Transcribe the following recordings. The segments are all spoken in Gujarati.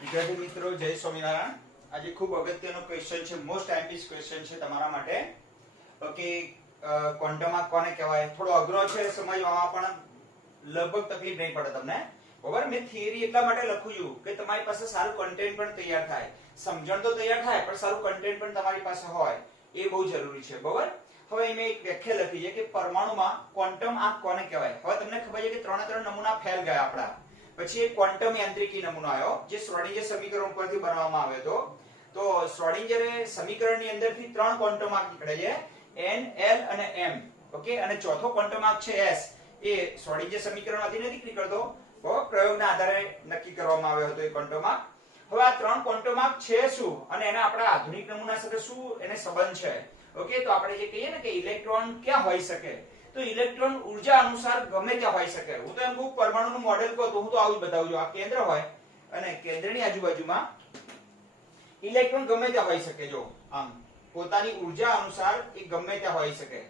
વિદ્યાર્થી મિત્રો જય સ્વામિનારાયણ। આજે ખૂબ અગત્યનો ક્વેશ્ચન છે, મોસ્ટ એમ્પીસ ક્વેશ્ચન છે તમારા માટે। ઓકે, ક્વોન્ટમ કોને કહેવાય? થોડો અઘરો છે સમજવામાં, પણ લગભગ તકલીફ નહીં પડે તમને, બરાબર? મેં થિયરી એટલા માટે લખું છું કે તમારી પાસે સારું કન્ટેન્ટ પણ તૈયાર થાય, સમજણ તો તૈયાર થાય પણ સારું કન્ટેન્ટ પણ તમારી પાસે હોય, એ બહુ જરૂરી છે, બરાબર? હવે મેં એક વ્યાખ્યા લખી છે કે પરમાણુમાં ક્વોન્ટમ આંક કોને કહેવાય। હવે તમને ખબર છે કે 3 નમૂના ફેલ ગયા આપણા, પછી એક ક્વોન્ટમ યાંત્રિકી નમૂનો આવ્યો જે શ્રોડિંજર સમીકરણ પરથી બનાવવામાં આવ્યો હતો। તો શ્રોડિંજર સમીકરણની અંદરથી 3 ક્વોન્ટમ આંક નીકળે છે, n, l અને m, ઓકે? અને ચોથો ક્વોન્ટમ આંક છે s, એ શ્રોડિંજર સમીકરણમાંથી નથી નીકળતો, પ્રયોગના આધારે નક્કી કરવામાં આવ્યો હતો એ ક્વોન્ટમ આંક। હવે આ 3 ક્વોન્ટમ આંક છે શું અને એના આપણા આધુનિક નમૂના સાથે શું એને સંબંધ છે? ઓકે, તો આપણે જે કહીએ ને કે ઇલેક્ટ્રોન ક્યાં હોઈ શકે, તો ઇલેક્ટ્રોન ઊર્જા અનુસાર ગમે ત્યાં હોઈ શકે। હું તો એમ કહું પરમાણુનું મોડેલ કહું તો હું તો આવું જ બતાવું છું, આ કેન્દ્ર હોય અને કેન્દ્રની આજુબાજુમાં ઇલેક્ટ્રોન ગમે ત્યાં હોઈ શકે, જો આમ પોતાની ઊર્જા અનુસાર એ ગમે ત્યાં હોઈ શકે।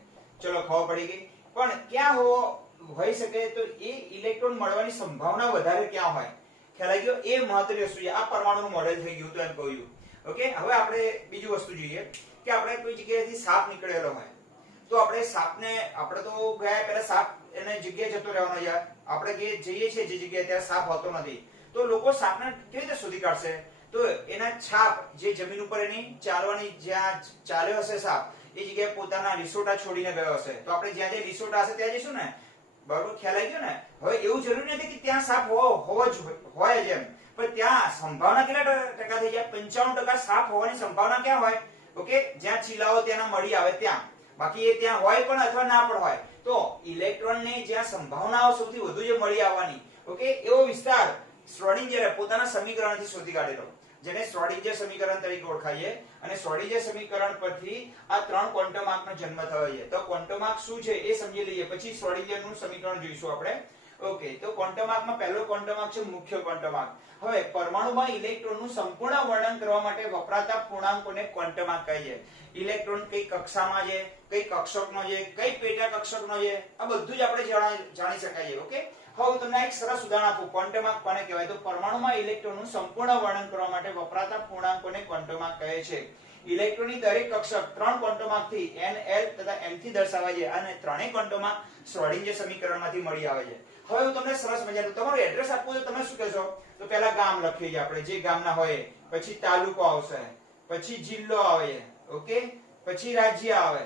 ચલો ખબર પડી ગઈ, પણ ક્યાં હોઈ શકે તો એ ઇલેક્ટ્રોન મળવાની સંભાવના વધારે ક્યાં હોય, ખ્યાલ આવી ગયો? એ મહત્વની વસ્તુ છે। આ પરમાણુનું મોડેલ થઈ ગયું તો એમ કહ્યું, ઓકે? હવે આપણે બીજી વસ્તુ જોઈએ કે આપણે કોઈ જગ્યાએથી સાપ નીકળેલો હોય તો આપણે સાપને, આપણે તો ગયા પહેલા સાપ એને જગ્યાએ જતો રહેવાનો યાર, આપણે જઈએ છીએ જે જગ્યાએ ત્યાં સાપ હોતો નથી, તો લોકો સાપને કેવી રીતે શોધી કાઢશે? તો એના છાપ જે જમીન ઉપર એની ચાલવાની, જ્યાં ચાલ્યો હશે સાપ એ જગ્યાએ પોતાના રિસોટા છોડીને ગયો હશે, તો આપણે જ્યાં જ્યાં રિસોટા હશે ત્યાં જઈશું ને, બરોબર? ખ્યાલ આવી ગયો ને? હવે એવું જરૂરી નથી કે ત્યાં સાપ હોય જ એમ, પણ ત્યાં સંભાવના કેટલા ટકા થઈ જાય? 95% સાપ હોવાની સંભાવના ક્યાં હોય? ઓકે, જ્યાં ચીલાઓ ત્યાંના મળી આવે ત્યાં, બાકી એ ત્યાં હોય પણ અથવા ના પણ હોય। તો ઇલેક્ટ્રોનની જ્યાં સંભાવનાઓ સૌથી વધુ જે મળી આવવાની, ઓકે, એવો વિસ્તાર શ્રોડિંજરે પોતાના સમીકરણથી શોધી કાઢેલો, જેને શ્રોડિંજર સમીકરણ તરીકે ઓળખાય છે। અને શ્રોડિંજર સમીકરણ પરથી આ 3 ક્વોન્ટમ આંકનો જન્મ થયો છે। તો ક્વોન્ટમ આંક શું છે એ સમજી લઈએ, પછી શ્રોડિંજરનું સમીકરણ જોઈશું આપણે, ઓકે? તો ક્વોન્ટમ આંકમાં પહેલો ક્વોન્ટમ આંક છે મુખ્ય ક્વોન્ટમ આંક। હવે પરમાણુમાં ઇલેક્ટ્રોનનું સંપૂર્ણ વર્ણન કરવા માટે વપરાતા પૂર્ણાંકોને ક્વોન્ટમ આંક કહે છે। ઇલેક્ટ્રોન કઈ કક્ષામાં છે, કઈ કક્ષકનો છે, કઈ પેટા કક્ષકનો છે, આ બધું જ આપણે જાણી શકાય છે, ઓકે? હવે હું તમને એક સરસ ઉદાહરણ આપું, ક્વોન્ટમ આંક કોને કહેવાય? તો પરમાણુમાં ઇલેક્ટ્રોનનું સંપૂર્ણ વર્ણન કરવા માટે વપરાતા પૂર્ણાંકોને ક્વોન્ટમ આંક કહે છે। ઇલેક્ટ્રોનની દરેક કક્ષક 3 ક્વોન્ટમ આંકથી n, l તથા m થી દર્શાવાય છે, અને ત્રણેય ક્વોન્ટમ આંક શ્રોડિંજર સમીકરણમાંથી મળી આવે છે। હવે હું તમને સરસ મજાનું તમારું એડ્રેસ આપવું તો તમે શું કહેશો? તો પહેલા ગામ લખીએ છીએ આપણે, જે ગામના હોય, પછી તાલુકો આવશે, પછી જિલ્લો આવે, ઓકે, પછી રાજ્ય આવે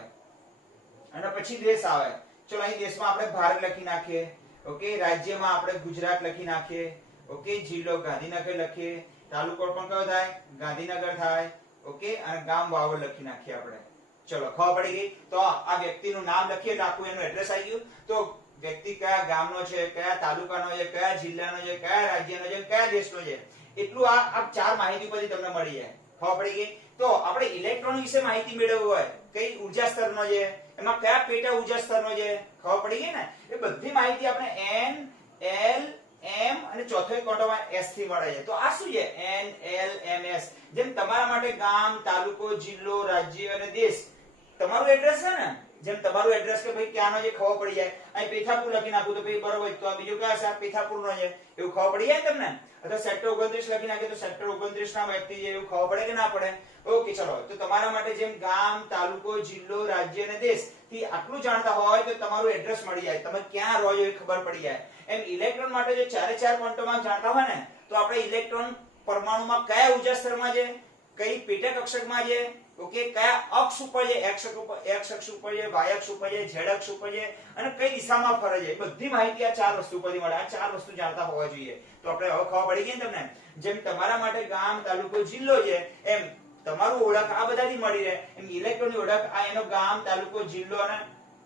અને પછી દેશ આવે। ચલો અહીં દેશમાં આપણે ભારત લખી નાખીએ, ઓકે? રાજ્યમાં આપણે ગુજરાત લખી નાખીએ, ઓકે? જિલ્લો ગાંધીનગર લખીએ, તાલુકો પણ કયો થાય? ગાંધીનગર થાય, ઓકે? અને ગામ વાવડ લખી નાખીએ આપણે। ચલો ખબર પડી ગઈ? તો આ વ્યક્તિનું નામ લખીએ એટલે આખું એનું એડ્રેસ આવી ગયું। તો વ્યક્તિ કયા ગામનો છે, કયા તાલુકાનો છે, કયા જિલ્લાનો છે, કયા રાજ્યનો છે, કયા દેશનો છે, એટલું આ 4 માહિતી પરથી તમને મળી જાય। ખબર પડી ગઈ? તો આપણે ઇલેક્ટ્રોન વિશે માહિતી મેળવવી હોય, કઈ ઉર્જા સ્તરનો છે, એમાં કયા પેટા ઉર્જા સ્તરનો છે, ખબર પડી ગઈ ને? એ બધી માહિતી આપણે n, l, m અને ચોથો ક્વોન્ટમ s થી મળે છે। તો આ શું છે? n, l, m, s। જેમ તમારા માટે ગામ, તાલુકો, જિલ્લો, રાજ્ય અને દેશ તમારું એડ્રેસ છે ને, જેમ તમારું એડ્રેસ કે ભાઈ ક્યાંનો છે ખબર પડી જાય, અહીં પેથાપુર લખી નાખું તો ભાઈ બરોબર, તો આ બીજો કયા છે? આ પેથાપુરનો છે, એવું ખબર પડી જાય તમને? અથવા સેક્ટર 29 લખી નાખીએ તો સેક્ટર 29 ના વ્યક્તિ છે, એવું ખબર પડે કે ના પડે? ઓકે, ચલો તો તમારા માટે જેમ ગામ, તાલુકો, જિલ્લો, રાજ્ય અને દેશ થી આટલું જાણતા હોય તો તમારું એડ્રેસ મળી જાય, તમે ક્યાં રહો છો એ ખબર પડી જાય। એમ ઇલેક્ટ્રોન માટે જો 4 ક્વોન્ટમ આંક જાણતા હોય ને, તો આપણે ઇલેક્ટ્રોન પરમાણુમાં કયા ઉર્જા સ્તરમાં છે, કઈ પેટા કક્ષકમાં છે, ઓકે, કયા અક્ષ ઉપર છે, x અક્ષ ઉપર છે, y અક્ષ ઉપર છે, z અક્ષ ઉપર છે, અને કઈ દિશામાં ફરે છે, બધી માહિતી આ 4 વસ્તુ પરથી મળે। આ 4 વસ્તુ જાણતા હોવા જોઈએ। તો આપણે હવે ખબર પડી ગઈ ને તમને? જેમ તમારા માટે ગામ, તાલુકો, જિલ્લો છે, એમ તમારું ઓળખ આ બધાથી મળી રહે, એમ ઇલેક્ટ્રોનની ઓળખ આ એનો ગામ, તાલુકો, જિલ્લો અને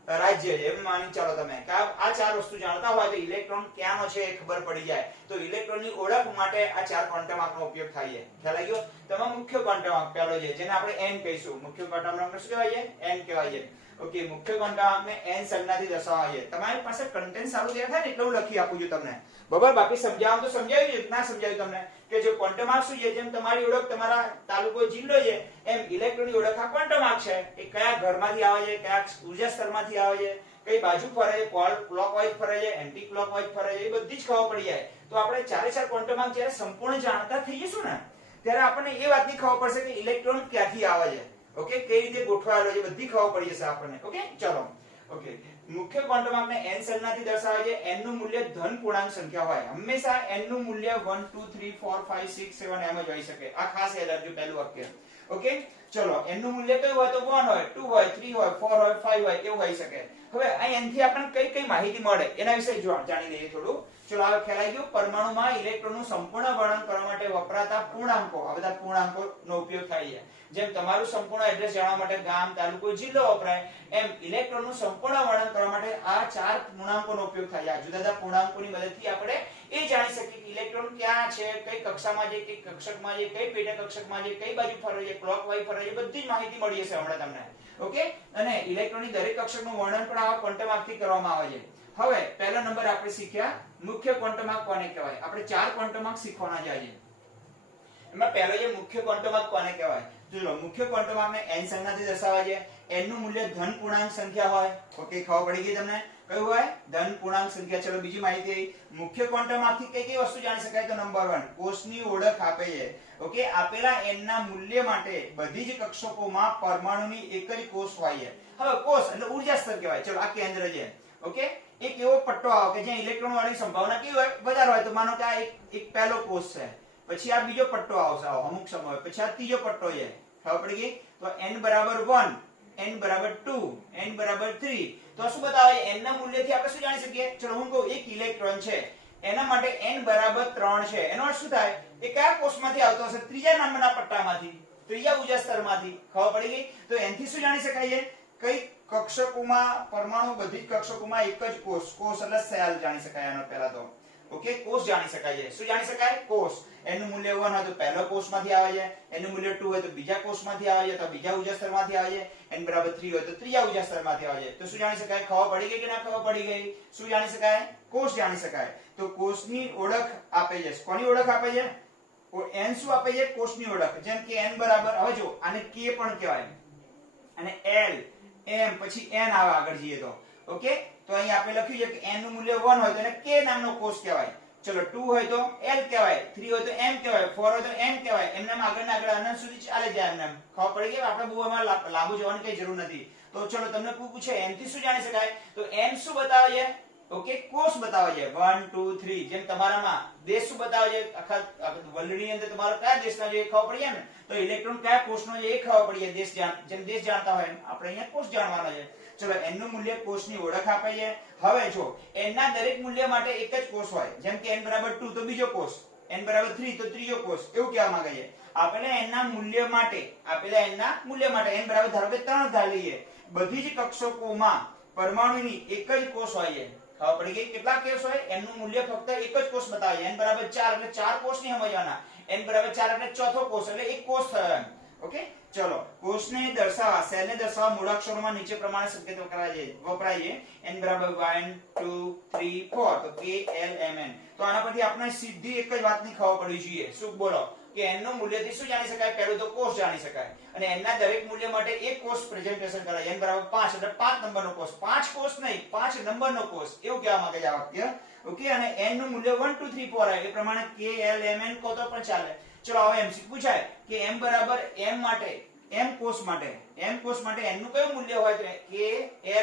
રાજ્ય છે, એમ માની ચાલો તમે કે આ 4 વસ્તુ જાણતા હોય તો ઇલેક્ટ્રોન ક્યાંનો છે એ ખબર પડી જાય। તો ઇલેક્ટ્રોનની ઓળખ માટે આ 4 ક્વોન્ટમ આંકનો ઉપયોગ થાય છે। ખ્યાલ આવી ગયો? તેમાં મુખ્ય ક્વોન્ટમ આંક પહેલો છે, જેને આપણે n કહીશું। મુખ્ય ક્વોન્ટમ આંકને શું કહેવાય છે? n કહેવાય છે, ઓકે? મુખ્ય ક્વોન્ટમ આંકને n સંજ્ઞાથી દર્શાવાય છે। તમારી પાસે કન્ટેન્ટ સારું તૈયાર થાય ને એટલે હું લખી આપું છું તમને, બરાબર? બાકી સમજાવવાનું તો સમજાવ્યું છે, ના સમજાવ્યું તમને કે જો ક્વોન્ટમ આંક શું છે, જેમ તમારી ઓળખ તમારા તાલુકો, જિલ્લો છે, એમ ઇલેક્ટ્રોન ઇલેક્ટ્રોનની ઓળખ આ ક્વોન્ટમ છે, એ કયા ઘરમાંથી આવે છે, કયા ઉર્જા સ્તરમાંથી આવે છે, કઈ બાજુ ફરે છે, ક્લોકવાઇઝ ફરે છે, એન્ટી ક્લોકવાઇઝ ફરે છે, એ બધી જ ખબર પડી જાય. તો આપણે ચારે ચાર ક્વોન્ટમ જ્યારે સંપૂર્ણ જાણતા થઈ જઈશું ને ત્યારે આપણને એ વાતની ખબર પડશે કે ઇલેક્ટ્રોન ક્યાંથી આવે છે, ઓકે, કઈ રીતે ગોઠવાયેલો છે, બધી ખબર પડી જશે આપણને. ઓકે, ચલો. ઓકે, મુખ્ય ક્વોન્ટમ આપણે n સંજ્ઞાથી દર્શાવે છે. n નું મૂલ્ય ધન પૂર્ણાંક સંખ્યા હોય. હંમેશા n નું મૂલ્ય 1 2 3 4 5 6 7 એમ જ હોઈ શકે. આ ખાસ યાદ રાખજો પહેલું વાક્ય. ઓકે, ચલો. n નું મૂલ્ય કયું હોય તો 1 હોય, 2 હોય, 3 હોય, 4 હોય, 5 હોય, એવું હોઈ શકે. હવે આ n થી આપણને કઈ કઈ માહિતી મળે એના વિશે જાણી લઈએ થોડું. ચલો, હવે ખ્યાલ આવી ગયો. પરમાણુમાં ઇલેક્ટ્રોનનું સંપૂર્ણ વર્ણન કરવા માટે વપરાતા પૂર્ણાંકો, આ બધા પૂર્ણાંકોનો ઉપયોગ થાય છે. જેમ તમારું સંપૂર્ણ એડ્રેસ જાણવા માટે ગામ, તાલુકો, જિલ્લો વપરાય, એમ ઇલેક્ટ્રોનનું સંપૂર્ણ વર્ણન કરવા માટે આ ચાર પૂર્ણાંકોનો ઉપયોગ થાય છે. આ જુદા જુદા પૂર્ણાંકોની મદદથી આપણે એ જાણી શકીએ કે ઇલેક્ટ્રોન ક્યાં છે, કઈ કક્ષામાં છે, કઈ કક્ષકમાં છે, કઈ પેટા કક્ષકમાં છે, કઈ બાજુ ફરે છે, ક્લોકવાઇઝ ફરે છે, બધી જ માહિતી મળી જશે હમણાં તમને. ઓકે, અને ઇલેક્ટ્રોનની દરેક કક્ષકનું વર્ણન પણ આવા ક્વોન્ટમ આંકથી કરવામાં આવે છે. હવે પહેલો નંબર આપણે શીખ્યા મુખ્ય ક્વોન્ટમ આંક કોને કહેવાય. આપણે ચાર ક્વોન્ટમ આંક શીખવાના છે. એમાં પહેલો જે મુખ્ય ક્વોન્ટમ આંક કોને કહેવાય? ચલો, મુખ્ય ક્વોન્ટમ આંકને n સંજ્ઞાથી દર્શાવાય છે. n નું મૂલ્ય ધન પૂર્ણાંક સંખ્યા હોય. ઓકે, ખબર પડી ગઈ તમને? કયું હોય? ધન પૂર્ણાંક સંખ્યા. ચલો, બીજી માહિતી. મુખ્ય ક્વોન્ટમ આંકથી કઈ કઈ વસ્તુ જાણી શકાય? તો નંબર 1 કોષની ઓળખ આપે છે. ઓકે, આપેલા n ના મૂલ્ય માટે બધી જ કક્ષકોમાં પરમાણુની એક જ કોષ હોય છે. હવે કોષ એટલે ઉર્જા સ્તર કહેવાય. ચલો, આ કેન્દ્ર છે. ઓકે, એક એવો પટ્ટો આવે કે જ્યાં ઇલેક્ટ્રોન વાળી સંભાવના કેવી હોય? વધારે હોય. તો માનો કે આ એક પહેલો કોષ છે, પછી આ બીજો પટ્ટો આવશે અમુક સમય, પછી આ ત્રીજો પટ્ટો છે. ખબર પડી ગઈ? તો n બરાબર 1, n બરાબર 2, n બરાબર 3. તો શું બતાવે? n ના મૂલ્યથી આપણે શું જાણી શકીએ? ચલો, હું કહું એક ઇલેક્ટ્રોન છે, એના માટે n બરાબર 3 છે. એનો અર્થ શું થાય? એ કયા કોષમાંથી આવતો હશે? ત્રીજા નંબરના પટ્ટામાંથી, ત્રીજા ઉર્જા સ્તરમાંથી. ખબર પડી ગઈ? તો n થી શું જાણી શકાય છે? કઈ કક્ષકોમાં પરમાણુ, બધી જ કક્ષકોમાં એક જ કોષ એટલે સેલ જાણી શકાય. આનો પહેલા તો ઓકે, કોષ જાણી શકાય છે. શું જાણી શકાય? કોષ. n નું મૂલ્ય 1 હોય તો પહેલો કોષમાંથી આવે છે, n નું મૂલ્ય 2 હોય તો બીજા કોષમાંથી આવે છે, તો બીજા ઉર્જા સ્તરમાંથી આવે છે, n બરાબર 3 હોય તો ત્રીજા ઉર્જા સ્તરમાંથી આવે છે. તો શું જાણી શકાય? ખબર પડી ગઈ કે ના ખબર પડી ગઈ? શું જાણી શકાય? કોષ જાણી શકાય. તો કોષની ઓળખ આપે છે. કોની ઓળખ આપે છે? n શું આપે છે? કોષની ઓળખ. જેમ કે n બરાબર, હવે જો આને k પણ કહેવાય, અને l m પછી n આવે આગળ જઈએ તો. ઓકે, તો અહીં આપણે લખ્યું છે કે n નું મૂલ્ય 1 હોય તો એને k નામનો કોષ કહેવાય. ચલો, 2 હોય તો l કહેવાય, 3 હોય તો m કહેવાય, 4 હોય તો m કહેવાય. એમને આગળ અનંત સુધી ચાલે જાય. એમને ખબર પડી ગઈ? આપણે બહુ એમાં લાંબુ જવાની કઈ જરૂર નથી. તો ચલો, તમને પૂછે n થી શું જાણી શકાય? તો n શું બતાવે છે? ઓકે, કોષ બતાવે છે. 1 2 3. જેમ તમારામાં દેશ શું બતાવે છે? આખા વર્લ્ડની અંદર તમારો કયા દેશના છે એ ખબર પડી જાય ને. તો ઇલેક્ટ્રોન કયા કોષનો છે એ ખબર પડી જાય. દેશ જેમ દેશ જાણતા હોય એમ આપણે અહીંયા કોષ જાણવાનો છે. ચલો, n નું મૂલ્ય કોષની ઓળખ આપે છે. હવે જો n ના દરેક મૂલ્ય માટે એક જ કોષ હોય. જેમ કે n બરાબર 2 તો બીજો કોષ, n બરાબર 3 તો ત્રીજો કોષ, એવું કહેવા માંગે છે. આપેલા n ના મૂલ્ય માટે n બરાબર ધારો કે 3 ધાર લઈએ, બધી જ કક્ષકોમાં પરમાણુની એક જ કોષ હોય છે. ખબર પડી ગઈ? કેટલા કોષ હોય? n નું મૂલ્ય ફક્ત એક જ કોષ બતાવે છે. n બરાબર 4 એટલે 4 કોષ નહીં સમજવાના. n બરાબર 4 એટલે ચોથો કોષ એટલે એક કોષ થયો. ઓકે, ચલો, કોષને દર્શાવવા, સેલને દર્શાવવા મૂળાક્ષરોમાં નીચે પ્રમાણે સંકેત વપરાય છે. n બરાબર 1 2 3 4 તો k l m n. તો આના પરથી આપણે સીધી એક જ વાતની ખબર પડવી જોઈએ. શું બોલો? કે n નું મૂલ્યથી શું જાણી શકાય? પહેલું તો કોષ જાણી શકાય, અને n ના દરેક મૂલ્ય માટે એક કોષ પ્રેઝન્ટેશન કરાય. n બરાબર 5 એટલે 5 નંબરનો કોષ. 5 કોષ નહીં, 5 નંબરનો કોષ, એવું કહેવા માંગે છે આ વાક્ય. ઓકે, અને n નું મૂલ્ય 1 2 3 4 આવે એ પ્રમાણે k l m n કહો તો પણ ચાલે. ચલો, હવે એમસી પૂછાય કે m બરાબર m માટે, m કોષ માટે n નું કયું મૂલ્ય હોય? તો k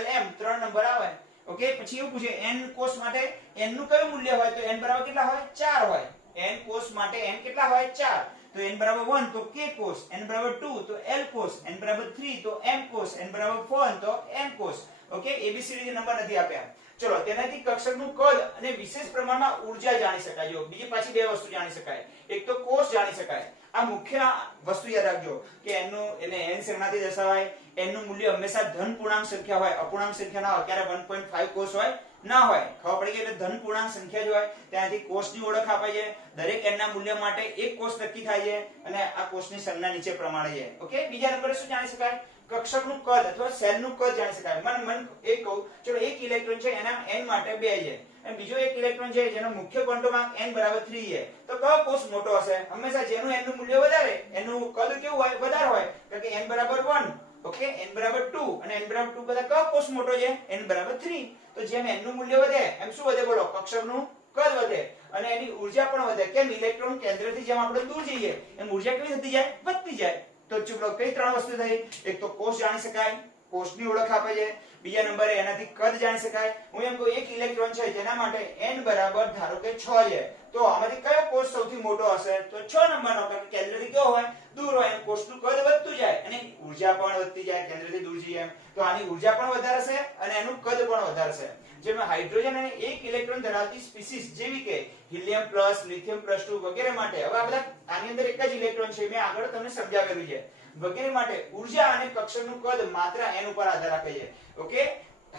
l m 3 નંબર આવે. ઓકે, પછી એવું પૂછે n કોષ માટે n નું કયું મૂલ્ય હોય? તો n બરાબર કેટલા હોય? 4 હોય. n કોષ માટે n કેટલા હોય? 4. તો n બરાબર 1 તો k કોષ, n બરાબર 2 તો l કોષ, n બરાબર 3 તો m કોષ, n બરાબર 4 તો m કોષ. ઓકે, એબીસીડી નંબર નથી આપ્યા. ચલો, તેનાથી કક્ષકનું કદ અને વિશેષ પ્રમાણમાં ઊર્જા જાણી શકાય. જો બીજી પાછી બે વસ્તુ જાણી શકાય. એક તો કોષ જાણી શકાય. આ મુખ્ય વસ્તુ યાદ રાખજો કે n નું એને n સંજ્ઞાથી દર્શાવાય. n નું મૂલ્ય હંમેશા ધન પૂર્ણાંક સંખ્યા હોય, અપૂર્ણાંક સંખ્યા ના હોય. ક્યારે 1.5 કોષ હોય ના હોય. ખબર પડી ગઈ? એટલે ધન પૂર્ણાંક સંખ્યા જ હોય. ત્યાંથી કોષની ઓળખ અપાય છે. દરેક n ના મૂલ્ય માટે એક કોષ નક્કી થાય છે, અને આ કોષની સંજ્ઞા નીચે પ્રમાણે છે. ઓકે, બીજા નંબરે શું જાણી શકાય? કક્ષકનું કદ અથવા સેલનું કદ જાણી શકાય. મન એ કહું, ચલો એક ઇલેક્ટ્રોન છે એના n માટે 2 છે અને બીજો એક ઇલેક્ટ્રોન છે જેનો મુખ્ય ક્વોન્ટમાર્ક n બરાબર 3 છે. તો કયો કોષ મોટો હશે? હંમેશા જેનું n નું મૂલ્ય વધારે એનું કદ કેવું હોય? વધારે હોય. કારણ કે n બરાબર 1, ઓકે, n બરાબર 2 અને n બરાબર 2 કરતા કયો કોષ મોટો છે? n બરાબર 3. તો જેમ n નું મૂલ્ય વધે એમ શું વધે બોલો? કક્ષકનું કદ વધે અને એની ઊર્જા પણ વધે. કેમ? ઇલેક્ટ્રોન કેન્દ્રથી જેમ આપણે દૂર જઈએ એમ ઊર્જા કેવી થતી જાય? વધતી જાય. તો ચલો કઈ 3 વસ્તુ થઈ? એક તો કોષ જાણી શકાય, કોષની ઓળખ આપે છે. બીજા નંબરે એનાથી કદ જાણી શકાય. હું એમ કહું એક ઇલેક્ટ્રોન છે જેના માટે n બરાબર ધારો કે 6 છે, તો આમાંથી કયો કોષ સૌથી મોટો હશે? તો 6 નંબરનો, કારણ કે કેન્દ્રથી કયો હોય? દૂર હોય. એમ કોષનું કદ વધતું જાય અને ઊર્જા પણ વધતી જાય કેન્દ્રથી દૂર જઈએ એમ. તો આની ઊર્જા પણ વધારે છે અને એનું કદ પણ વધારે છે. જેમાં હાઇડ્રોજન અને એક ઇલેક્ટ્રોન ધરાવતી સ્પીસીસ જેવી કે હિલિયમ પ્લસ, લિથિયમ પ્લસ 2 વગેરે માટે, હવે આ બધા આની અંદર એક જ ઇલેક્ટ્રોન છે, મેં આગળ તમને સમજાવેલું છે, વગેરે માટે ઊર્જા અને કક્ષકનું કદ માત્ર n ઉપર આધાર રાખે છે. ઓકે,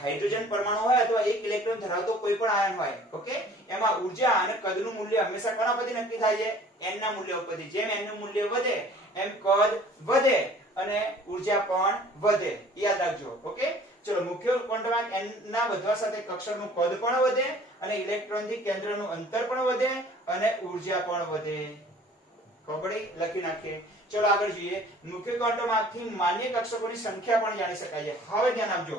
હાઇડ્રોજન પરમાણુ હોય અથવા એક ઇલેક્ટ્રોન ધરાવતો કોઈ પણ આયન હોય, ઓકે, એમાં ઊર્જા અને કદનું મૂલ્ય હંમેશા કોના પરથી નક્કી થાય છે? n ના મૂલ્ય ઉપરથી. જેમ n નું મૂલ્ય વધે એમ કદ વધે અને ઊર્જા પણ વધે. યાદ રાખજો. ઓકે, ચલો મુખ્ય ક્વોન્ટમાર્ક n ના વધવા સાથે કક્ષકનું કદ પણ વધે અને ઇલેક્ટ્રોનથી કેન્દ્રનું અંતર પણ વધે અને ઊર્જા પણ વધે. ખબર પડી? લખી નાખીએ. ચલો આગળ જોઈએ. મુખ્ય ક્વોન્ટમાર્કથી માન્ય કક્ષકોની સંખ્યા પણ જાણી શકાય છે. હવે ધ્યાન આપજો.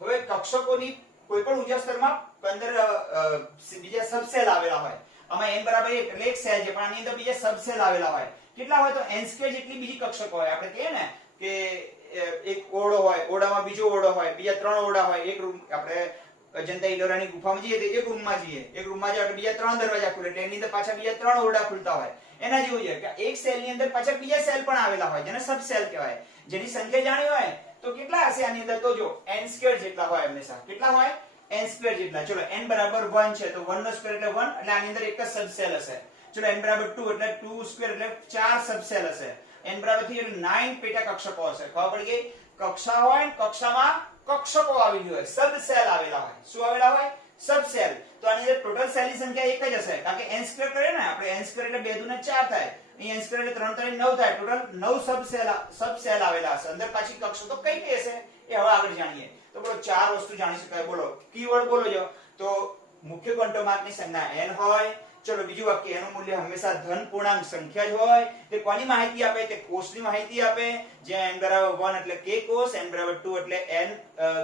હવે કક્ષકોની કોઈ પણ ઊર્જા સ્તરમાં 15 બીજા સબસેલ આવેલા હોય. આમાં n બરાબર 1 એટલે એક સેલ છે, પણ આની અંદર બીજા સબસેલ આવેલા હોય. કેટલા હોય? તો n2 જેટલી બીજી કક્ષકો હોય. આપણે કહીએ ને કે એક ઓરડો હોય, ઓરડામાં બીજો ઓરડો હોય, બીજા 3 ઓરડા હોય. એક રૂમ આપણે અજંતા ઇલોરાની ગુફામાં જઈએ તો એક રૂમમાં જઈએ, એક રૂમમાં જાય બીજા 3 દરવાજા ખુલે એટલે એની અંદર પાછા બીજા 3 ઓરડા ખુલતા હોય. એના જેવું છે કે એક સેલની અંદર પાછા બીજા સેલ પણ આવેલા હોય જેને સબસેલ કહેવાય. જેની સંખ્યા જાણી હોય તો કેટલા હશે આની અંદર? તો જો n2 જેટલા હોય હંમેશા. કેટલા હોય? n2 જેટલા. ચલો n બરાબર 1 છે તો 1 નો સ્ક્વેર એટલે 1, એટલે આની અંદર એક જ સબસેલ હશે. ચલો n બરાબર 2 એટલે 2 સ્ક્વેર એટલે 4 સબસેલ હશે. n બરાબર 3 એટલે 9 પેટા કક્ષકો હશે. ખબર પડી ગઈ? કક્ષા હોય ને કક્ષામાં કક્ષકો આવેલી હોય, સબસેલ આવેલા હોય. શું આવેલા હોય? સબસેલ. તો આની અંદર ટોટલ સેલની સંખ્યા એક જ હશે, કારણ કે n2 કરીએ ને આપણે, n2 એટલે 2 દુને 4 થાય, અહીં n2 એટલે 3 3 9 થાય. ટોટલ 9 સબસેલ આવેલા હશે. અંદર પાછી કક્ષો તો કઈ કઈ હશે એ હવે આગળ જાણીએ. તો બોલો 4 વસ્તુ જાણી શકાય. બોલો કીવર્ડ બોલો જો. તો મુખ્ય ક્વોન્ટમાર્કની સંજ્ઞા n હોય. ચલો બીજું વાક્ય, એનું મૂલ્ય હંમેશા ધન પૂર્ણાંક સંખ્યા જ હોય. તે કોની માહિતી આપે? તે કોષની માહિતી આપે. જ્યાં n બરાબર 1 એટલે k કોષ, n બરાબર 2 એટલે n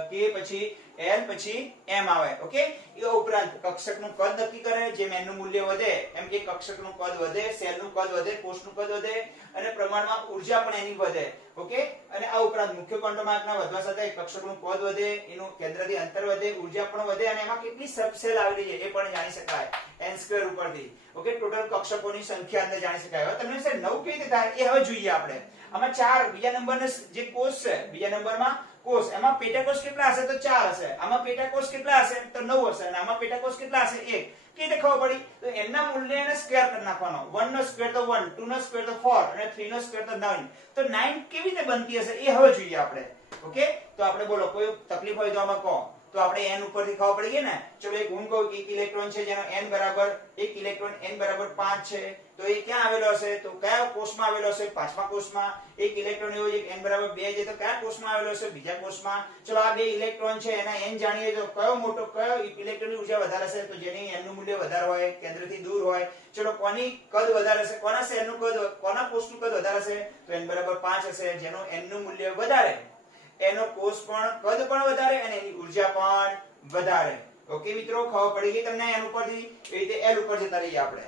k પછી l પછી m આવે. ઓકે, એ ઉપરાંત કક્ષકનું કદ નક્કી કરે. જેમ n નું મૂલ્ય વધે એમ એ કક્ષકનું કદ વધે, સેલનું કદ વધે, કોષનું કદ વધે અને પ્રમાણમાં ઊર્જા પણ એની વધે. ઓકે, અને આ ઉપરાંત મુખ્ય ક્વોન્ટમાર્કના વધવા સાથે કક્ષકનું કદ વધે, એનું કેન્દ્રથી અંતર વધે, ઊર્જા પણ વધે અને એમાં કેટલી સબસેલ આવેલી છે એ પણ જાણી શકાય n2 ઉપરથી. ઓકે, ટોટલ કક્ષકોની સંખ્યા અંદર જાણી શકાય. હવે તમને સર 9 કેવી રીતે થાય એ હવે જોઈએ આપણે. આમાં 4 બીજા નંબરનો જે કોષ છે, બીજા નંબરમાં કોષ, એમાં પેટાકોષ કેટલા હશે? તો 4 હશે. આમાં પેટાકોષ કેટલા હશે? તો 9 હશે. અને આમાં પેટાકોષ કેટલા હશે? 1. કેવી રીતે ખબર પડી? તો n ના મૂલ્યને સ્ક્વેર કરી નાખવાનો. 1 નો સ્ક્વેર તો 1, 2 નો સ્ક્વેર તો 4 અને 3 નો સ્ક્વેર તો 9. તો 9 કેવી રીતે બનતી હશે એ હવે જોઈએ આપણે. ઓકે, તો આપણે બોલો કોઈ તકલીફ હોય તો આમાં કહો. તો આપણે n ઉપરથી ખબર પડી ગઈ ને. ચલો એક હું કહું કે એક ઇલેક્ટ્રોન છે જેનો n બરાબર, એક ઇલેક્ટ્રોન n બરાબર 5 છે, તો એ ક્યાં આવેલો હશે? તો કયા કોષમાં આવેલો હશે? 5મા કોષમાં. એક ઇલેક્ટ્રોન એવો છે n બરાબર 2 છે તો કયા કોષમાં આવેલો હશે? બીજા કોષમાં. ચલો આ બે ઇલેક્ટ્રોન છે એના n જાણીએ તો કયો મોટો, કયો ઇલેક્ટ્રોનની ઊર્જા વધારે હશે? તો જેની n નું મૂલ્ય વધારે હોય, કેન્દ્રથી દૂર હોય. ચલો કોની કદ વધારે હશે? કોના સેલનું કદ, કોના કોષનું કદ વધારે હશે? તો n બરાબર 5 હશે. જેનો n નું મૂલ્ય વધારે એનો કોષ પણ કદ પણ વધારે અને એની ઊર્જા પણ વધારે. ઓકે મિત્રો, ખબર પડી ગઈ તમને n ઉપરથી? એ રીતે l ઉપર જતા રહીએ આપણે.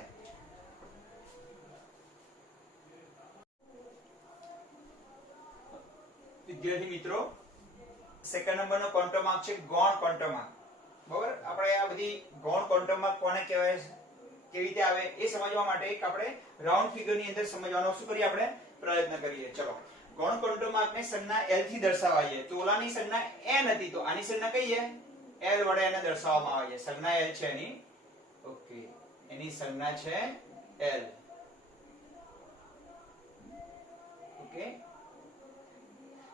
વિદ્યાર્થી મિત્રો, સેકન્ડ નંબરનો ક્વોન્ટમાર્ક છે ગૌણ ક્વોન્ટમાર્ક. બરાબર, આપણે આ બધી ગૌણ ક્વોન્ટમાર્ક કોને કહેવાય, કેવી રીતે આવે એ સમજવા માટે એક આપણે રાઉન્ડ ફિગરની અંદર સમજવાનો શું કરીએ આપણે પ્રયત્ન કરીએ. ચલો ગૌણ ક્વોન્ટમાર્કને સંજ્ઞા l થી દર્શાવાય. તો ઓલાની સંજ્ઞા n હતી તો આની સંજ્ઞા કઈ છે? l વડે એને દર્શાવવામાં આવે છે. સંજ્ઞા l છે એની. ઓકે, એની સંજ્ઞા છે l. ઓકે,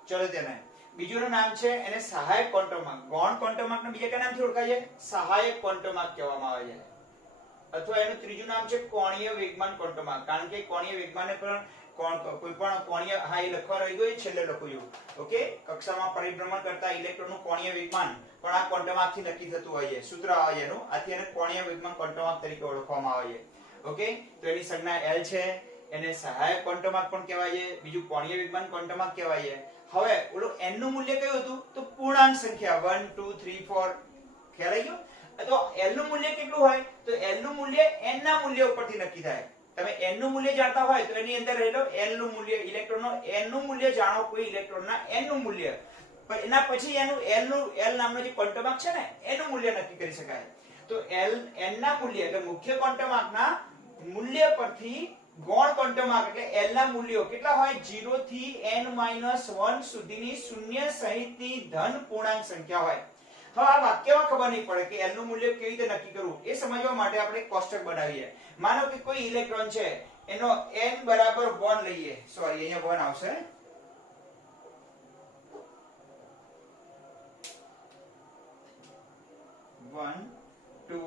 ચલો તેને બીજુંનું નામ છે એને સહાયક ક્વોન્ટમાર્ક. ગૌણ ક્વોન્ટમાર્કને બીજા કયા નામથી ઓળખાય છે? સહાયક ક્વોન્ટમાર્ક કહેવામાં આવે છે. અથવા એનું ત્રીજું નામ છે કોણીય વેગમાન ક્વોન્ટમાર્ક. કારણ કે કોણીય વેગમાનને પણ કોઈ પણ કોણીય, હા એ લખવા રહી ગયું, છેલ્લે લખું એવું. ઓકે, કક્ષામાં પરિભ્રમણ કરતા ઇલેક્ટ્રોનનું કોણીય વેગમાન પણ આ ક્વોન્ટમ આંકથી નક્કી થતું હોય છે. સૂત્ર આવે છે એનું, આથી એને કોણીય વેગમાન ક્વોન્ટમ આંક તરીકે ઓળખવામાં આવે છે. ઓકે, તો એની સંજ્ઞા L છે, એને સહાયક ક્વોન્ટમ આંક પણ કહેવાય છે, બીજું કોણીય વેગમાન ક્વોન્ટમ આંક કહેવાય છે. હવે ઓલો n નું મૂલ્ય કયું હતું? તો પૂર્ણાંક સંખ્યા 1 2 3 4. ખ્યાલ આવી ગયો? તો L નું મૂલ્ય કેટલું હોય? તો L નું મૂલ્ય n ના મૂલ્ય ઉપરથી નક્કી થાય. તમે n નું મૂલ્ય જાણતા હોય તો એની અંદર રહેલો L નું મૂલ્ય, ઇલેક્ટ્રોનનો n નું મૂલ્ય જાણો, કોઈ ઇલેક્ટ્રોનના n નું મૂલ્ય, પણ એના પછી એનું L નામનો જે ક્વોન્ટમ આંક છે ને એનું મૂલ્ય નક્કી કરી શકાય. તો n ના મૂલ્ય એટલે મુખ્ય ક્વોન્ટમ આંકના મૂલ્ય પરથી ગૌણ ક્વોન્ટમ આંક એટલે L ના મૂલ્યો કેટલા હોય? 0 થી n-1 સુધીની શૂન્ય સહિતની ધન પૂર્ણાંક સંખ્યા હોય. હવે આ વાક્યમાં ખબર નહીં પડે કે L નું મૂલ્ય કેવી રીતે નક્કી કરવું, એ સમજવા માટે આપણે એક કોષ્ટક બનાવીએ. માનો કે કોઈ ઇલેક્ટ્રોન છે, એનો n બરાબર 1 લઈએ, સોરી અહીંયા 1 આવશે, 1 2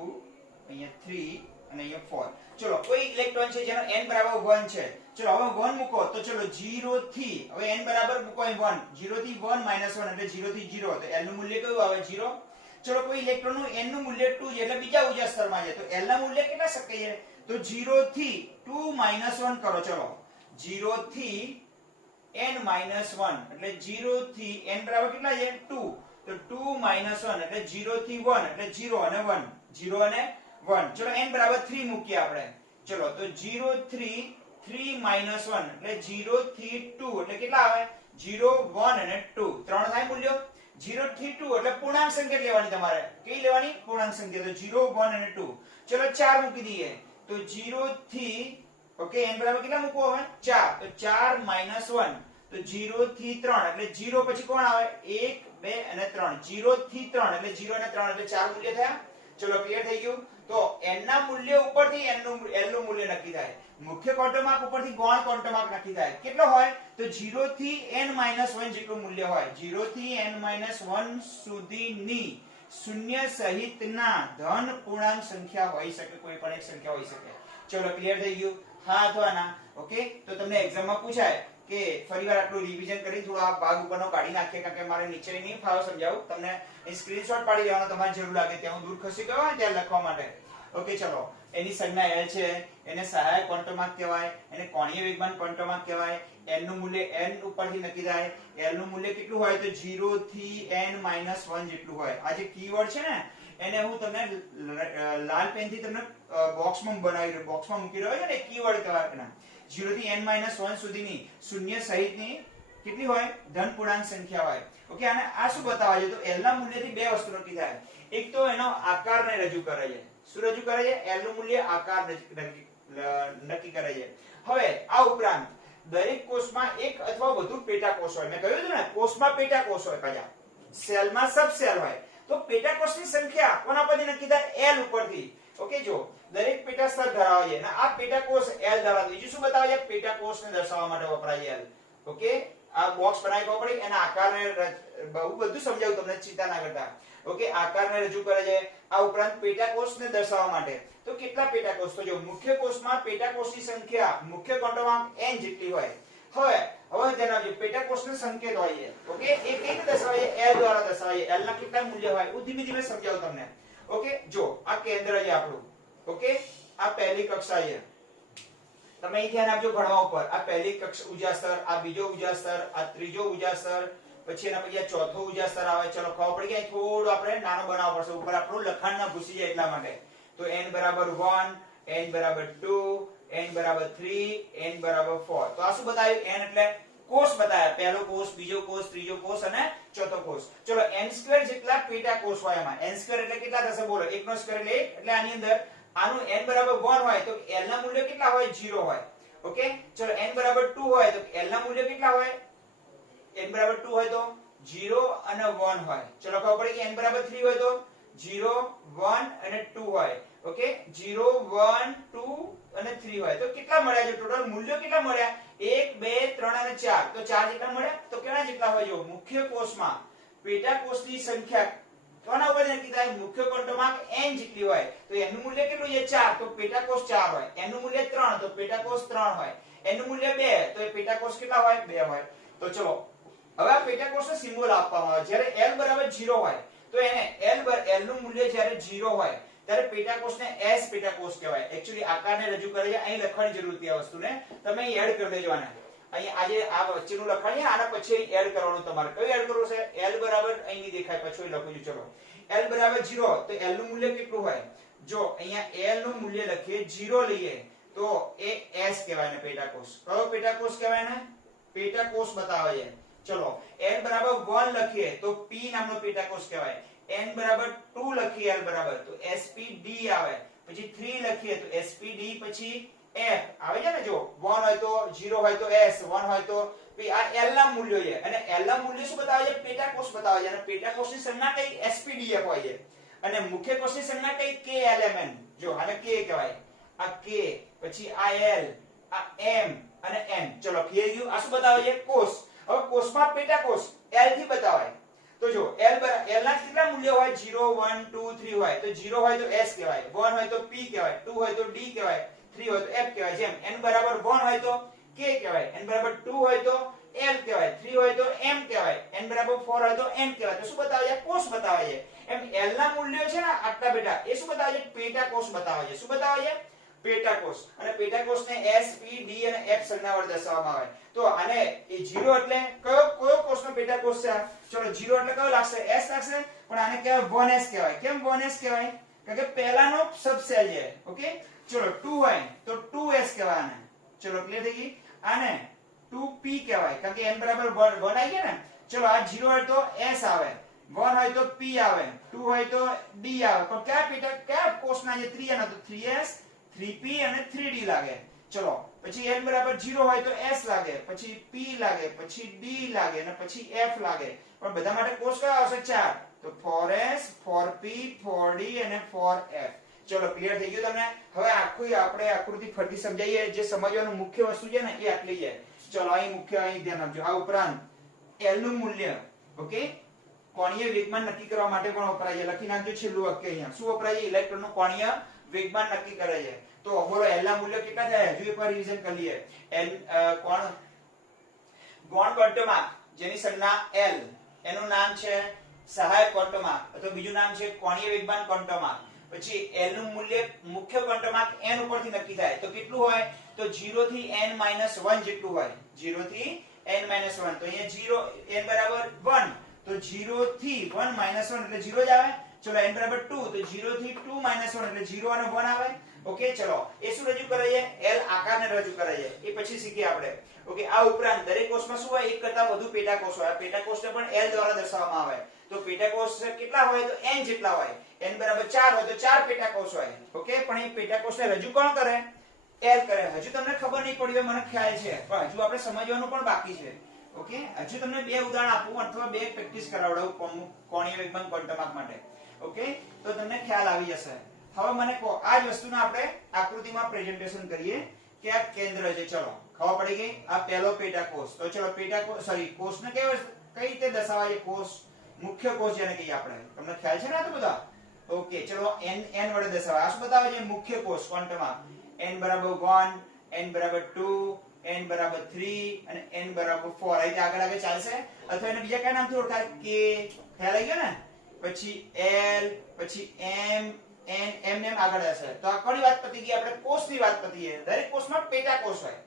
અહીંયા 3 અને અહીંયા 4. ચલો કોઈ ઇલેક્ટ્રોન છે જેનો n બરાબર 1 છે. ચલો હવે 1 મૂકો તો ચલો 0 થી, હવે n બરાબર મૂકો 1, 0 થી 1 1 એટલે 0 થી 0, તો L નું મૂલ્ય કયું આવે? 0. ચલો કોઈ ઇલેક્ટ્રોન નું n નું મૂલ્ય 2 છે, એટલે બીજા ઉર્જા સ્તરમાં છે, તો L ના મૂલ્ય કેટલા શક્ય છે? તો 0 થી 2 1 કરો. ચલો 0 થી n-1 એટલે 0 થી n બરાબર કેટલા છે? 2, તો 2 1 એટલે 0 થી 1 એટલે 0 અને 1, 0 અને 1. ચલો n બરાબર 3 મૂકીએ આપણે. ચલો તો 0 થી 3 1 એટલે 0 થી 2 એટલે કેટલા આવે? 0 1 અને 2, 3 થાય મૂલ્યો. 0 થી 2 એટલે પૂર્ણાંક સંખ્યા લેવાની તમારે. કઈ લેવાની? પૂર્ણાંક સંખ્યા. તો 0 1 અને 2. ચલો 4 મૂકી દઈએ. તો 0 થી, ઓકે, n બરાબર કેટલા મૂકવો હવે? 4, તો 4 1, તો 0 થી 3 એટલે 0 પછી કોણ આવે? 1 2 અને 3, 0 થી 3 એટલે 0 અને 3 એટલે 4 મૂલ્ય થયા. ચલો ક્લિયર થઈ ગયું? તો n ના મૂલ્ય ઉપરથી L નું મૂલ્ય નક્કી થાય. મુખ્ય ક્વોન્ટમ આંક ઉપરથી ગૌણ ક્વોન્ટમ આંક નક્કી થાય. કેટલો હોય? તો 0 થી n-1 જેટલું મૂલ્ય હોય. 0 થી n-1 સુધીની શૂન્ય સહિતના ધન પૂર્ણાંક સંખ્યા હોઈ શકે, કોઈ પણ એક સંખ્યા હોઈ શકે. ચલો ક્લિયર થઈ ગયું? હા અથવા ના? ઓકે, તો તમને એક્ઝામમાં પૂછાય કે ફરીવાર આટલું રિવિઝન કરી થોડું આ ભાગ ઉપરનો કાઢી નાખીએ, કારણ કે મારે નીચે નહીં ફાવ સમજાવું. તમને એ સ્ક્રીનશોટ પાડી લેવાનો તમારે જરૂર લાગે ત્યાં હું દૂર ખસી ગયો હોય ત્યાં લખવા માટે. ઓકે, ચલો એની સંજ્ઞા L છે, એને સહાયક ક્વોન્ટમ આંક કહેવાય, એને કોણીય વેગમાન ક્વોન્ટમ આંક કહેવાય. n નું મૂલ્ય n ઉપરથી નક્કી થાય. L નું મૂલ્ય કેટલું હોય? તો 0 થી n-1 જેટલું હોય. આ જે કીવર્ડ છે ને એને હું તમને લાલ પેન થી તમને બોક્સમાં બનાવી રહ્યો, બોક્સમાં મૂકી રહ્યો છે ને, કીવર્ડ કહેવાય. 0 થી n-1 સુધીની શૂન્ય સહિતની કેટલી હોય? ધન પૂર્ણાંક સંખ્યા હોય. ઓકે, અને આ શું બતાવે છે? તો L ના મૂલ્યથી બે વસ્તુ નક્કી થાય. એક તો એનો આકારને રજૂ કરે છે. શું રજૂ કરે છે? L નું મૂલ્ય આકાર નક્કી કરે છે. હવે આ ઉપરાંત દરેક કોષમાં એક અથવા વધુ પેટા કોષ હોય. મેં કહ્યું હતું ને, કોષમાં પેટા કોષ હોય, પાછા સેલમાં સબસેલ હોય. તો પેટા કોષની સંખ્યા કોના પરથી નક્કી થાય? L ઉપરથી. ઓકે, જો દરેક પેટા સ્તર ધરાવે છે અને આ પેટા કોષ L ધરાવે. બીજું શું બતાવે છે? પેટા કોષને દર્શાવવા માટે વપરાય છે L. ઓકે, આ બોક્સ બનાવી ખબર પડી. એના આકારને બહુ બધું સમજાવું તમને, ચિંતા ના કરતા. ઓકે, આકારને રજૂ કરે છે. આ ઉપરાંત પેટા કોષને દર્શાવવા માટે તો કેટલા પેટા કોષ? તો જો મુખ્ય કોષમાં પેટા કોષની સંખ્યા મુખ્ય ક્વોન્ટમ આંક n જેટલી હોય. હવે તેના જે પેટા કોષનો સંકેત હોય છે, ઓકે, એ કઈ રીતે દર્શાવાય છે? L દ્વારા દર્શાવાય છે. L ના કેટલા મૂલ્ય હોય? હું ધીમે ધીમે સમજાવું તમને. ઓકે, જો આ કેન્દ્ર છે આપણું. ઓકે, આ પહેલી કક્ષા છે. તમે અહીં ધ્યાન આપજો ભણવા ઉપર. આ પહેલી કક્ષા ઉર્જા સ્તર, આ બીજો ઉર્જા સ્તર, આ ત્રીજો ઉર્જા સ્તર, પછી એના પછી આ ચોથો ઉર્જા સ્તર આવે. ચલો ખબર પડી ગઈ? થોડું આપણે નાનો બનાવવો પડશે ઉપર, આપણું લખાણ ના ઘૂસી જાય એટલા માટે. તો n બરાબર 1, n બરાબર 2, n બરાબર 3, n બરાબર 4. તો આ શું બતાવ્યું? n એટલે કોષ બતાવ્યા. પહેલો કોષ, બીજો કોષ, ત્રીજો કોષ અને ચોથો કોષ. ચલો n² જેટલા પેટા કોષ હોય એમાં. n² એટલે કેટલા થશે? બોલો. 1 નો સ્ક્વેર એટલે 1. એટલે આની અંદર આનું n બરાબર 1 હોય તો L ના મૂલ્ય કેટલા હોય? 0 હોય. ઓકે, ચલો n બરાબર 2 હોય તો L ના મૂલ્ય કેટલા હોય? n બરાબર 2 હોય તો 0 અને 1 હોય. ચલો ખબર પડી કે n બરાબર 3 હોય તો 0 1 અને 2 હોય. ઓકે, 0 1 2 અને 3 હોય. તો કેટલા મળ્યા છે? ટોટલ મૂલ્યો કેટલા મળ્યા? 1 2 3 અને 4. તો 4 જેટલા મળ્યા. તો કેટલા જેટલા હોય? જો મુખ્ય કોષમાં પેટા કોષની સંખ્યા કોના ઉપર નક્કી થાય? મુખ્ય ક્વોન્ટમ આંક n જેટલી હોય. તો n નું મૂલ્ય કેટલું છે? 4. તો પેટા કોષ 4 હોય. n નું મૂલ્ય 3, તો પેટા કોષ 3 હોય. n નું મૂલ્ય 2 તો એ પેટા કોષ કેટલા હોય 2 હોય તો ચલો હવે આ પેટા કોષનો સિમ્બોલ આપવામાં આવે જ્યારે l બરાબર 0 હોય તો એને l નું મૂલ્ય જ્યારે 0 હોય ત્યારે પેટા કોષને s પેટા કોષ કહેવાય એક્ચ્યુઅલી આકારને રજૂ કરે છે અહીં લખવાની જરૂર હતી આ વસ્તુને તમે અહીં એડ કરી દેજો આને અહીં આજે આ વચ્ચેનું લખાણ આના પછી એડ કરવાનું તમારે કયું એડ કરવું છે l બરાબર અહીં નહીં દેખાય પછી લખું છું ચલો l બરાબર 0 તો l નું મૂલ્ય કેટલું હોય જો અહીંયા l નું મૂલ્ય લખીએ 0 લઈએ તો એ s કહેવાય ને પેટા કોષ કયો પેટા કોષ કહેવાય ને પેટા કોષ બતાવે છે ચલો n બરાબર 1 લખીએ તો p નામનો પેટા કોષ કહેવાય n બરાબર 2 લખીએ l બરાબર તો spd આવે પછી 3 લખીએ તો spd પછી f આવે છે ને જો 1 હોય તો 0 હોય તો s 1 હોય તો p આ l ના મૂલ્યો છે અને l ના મૂલ્ય શું બતાવે છે પેટા કોષ બતાવે છે અને પેટા કોષની સંજ્ઞા કઈ spdf હોય છે અને મુખ્ય કોષની સંજ્ઞા કઈ klmn જો આને k કહેવાય આ k પછી આ l આ m અને n ચલો ક્લિયર ગયું આ શું બતાવે છે કોષ હવે કોષમાં પેટા કોષ l થી બતાવાય તો જો l ના કેટલા મૂલ્યો હોય 0 1 2 3 હોય તો 0 હોય તો s કહેવાય 1 હોય તો p કહેવાય 2 હોય તો d કહેવાય 3 હોય તો f કહેવાય જેમ n બરાબર 1 હોય તો k કહેવાય n બરાબર 2 હોય તો l કહેવાય 3 હોય તો m કહેવાય n બરાબર 4 હોય તો n કહેવાય તો શું બતાવે છે કોષ બતાવે છે એમ l ના મૂલ્યો છે ને આટલા બેટા એ શું બતાવે છે પેટા કોષ બતાવે છે શું બતાવે છે પેટા કોષ અને પેટા કોષને s p d અને f સંજ્ઞા વડે દર્શાવવામાં આવે તો આને એ 0 એટલે કયો કોષનો પેટા કોષ છે ચલો 0 એટલે કયો લાગશે s લાગશે પણ આને કહેવાય 1s કહેવાય કેમ 1s કહેવાય કારણ કે પહેલાનો સબસેલ છે ઓકે ચલો 2 હોય તો 2s કહેવાય આને ચલો ક્લિયર થઈ ગઈ આને 2p કહેવાય કારણ કે n બરાબર 1 આવી ગયા ને ચલો આ 0 હોય તો s આવે 1 હોય તો p આવે 2 હોય તો d આવે પણ કયા કોષના જે 3 એના તો 3s 3p અને 3d લાગે ચલો પછી n બરાબર 0 હોય તો s લાગે પછી p લાગે પછી d લાગે અને પછી f લાગે પણ બધા માટે કોષ કયા આવશે 4 તો 4s 4p 4d અને 4f ચલો ક્લિયર થઈ ગયું તમને હવે આખું આપણે આકૃતિ ફરતી સમજાઈએ જે સમજવાનું મુખ્ય વસ્તુ છે ને એ આટલી છે ચલો અહીં મુખ્ય અહીં ધ્યાન આપજો આ ઉપરાંત l નું મૂલ્ય ઓકે કોણીય વેગમાન નક્કી કરવા માટે પણ વપરાય છે લખી નાખજો છેલ્લું વાક્ય અહીંયા શું વપરાય છે ઇલેક્ટ્રોનનું કોણીય વેગમાન નક્કી કરે છે તો બોલો l ના મૂલ્ય કેટલા થાય હજુ એકવાર રિવિઝન કરી લઈએ l ગૌણ ક્વોન્ટમાર્ક જેની સંજ્ઞા l એનું નામ છે સહાયક ક્વોન્ટમાર્ક અથવા બીજું નામ છે કોણીય વેગમાન ક્વોન્ટમાર્ક પછી l નું મૂલ્ય મુખ્ય ક્વોન્ટમાર્ક n ઉપરથી નક્કી થાય તો કેટલું હોય તો 0 થી n 1 જેટલું હોય 0 થી n 1 તો અહીંયા 0 n બરાબર 1 તો 0 થી 1 1 એટલે 0 જ આવે ચલો n બરાબર 2 તો 0 થી 2 1 એટલે 0 અને 1 આવે ઓકે ચલો એ શું રજૂ કરે છે l આકારને રજૂ કરે છે એ પછી શીખીએ આપણે ઓકે આ ઉપરાંત દરેક કોષમાં શું હોય એક કરતા વધુ પેટા કોષ હોય પેટા કોષને પણ l દ્વારા દર્શાવવામાં આવે તો પેટા કોષ કેટલા હોય તો n જેટલા હોય n બરાબર 4 હોય તો 4 પેટા કોષ હોય ઓકે પણ એ પેટા કોષને રજૂ કોણ કરે l કરે હજુ તમને ખબર નહીં પડી મને ખ્યાલ છે પણ હજુ આપણે સમજવાનું પણ બાકી છે ઓકે હજુ તમને બે ઉદાહરણ આપું અથવા બે પ્રેક્ટિસ કરાવડાવું કોણીય વેગમાન ક્વોન્ટમાર્ક માટે ઓકે તો તમને ખ્યાલ આવી જશે હવે મને કહો આ જ વસ્તુને આપણે આકૃતિમાં પ્રેઝન્ટેશન કરીએ કે આ કેન્દ્ર છે ચલો ખબર પડી ગઈ આ પહેલો પેટા કોષ તો ચલો પેટા કોષ સોરી કોષને કઈ રીતે દર્શાવાય છે કોષ મુખ્ય કોષ જેને કહીએ આપણે તમને ખ્યાલ છે ને આ તો બધા ઓકે ચલો n વડે દર્શાવાય આ શું બતાવે છે મુખ્ય કોષ ક્વોન્ટમાર્ક n બરાબર 1 n બરાબર 2 n બરાબર 3 અને n બરાબર 4 આ રીતે આગળ ચાલશે અથવા એને બીજા કયા નામથી ઓળખાય k ખ્યાલ આવી ગયો ને પછી l પછી m n m આગળ હશે તો આ કોની વાત પતી ગઈ આપણે કોષની વાત પતી ગઈ દરેક કોષમાં પેટા કોષ હોય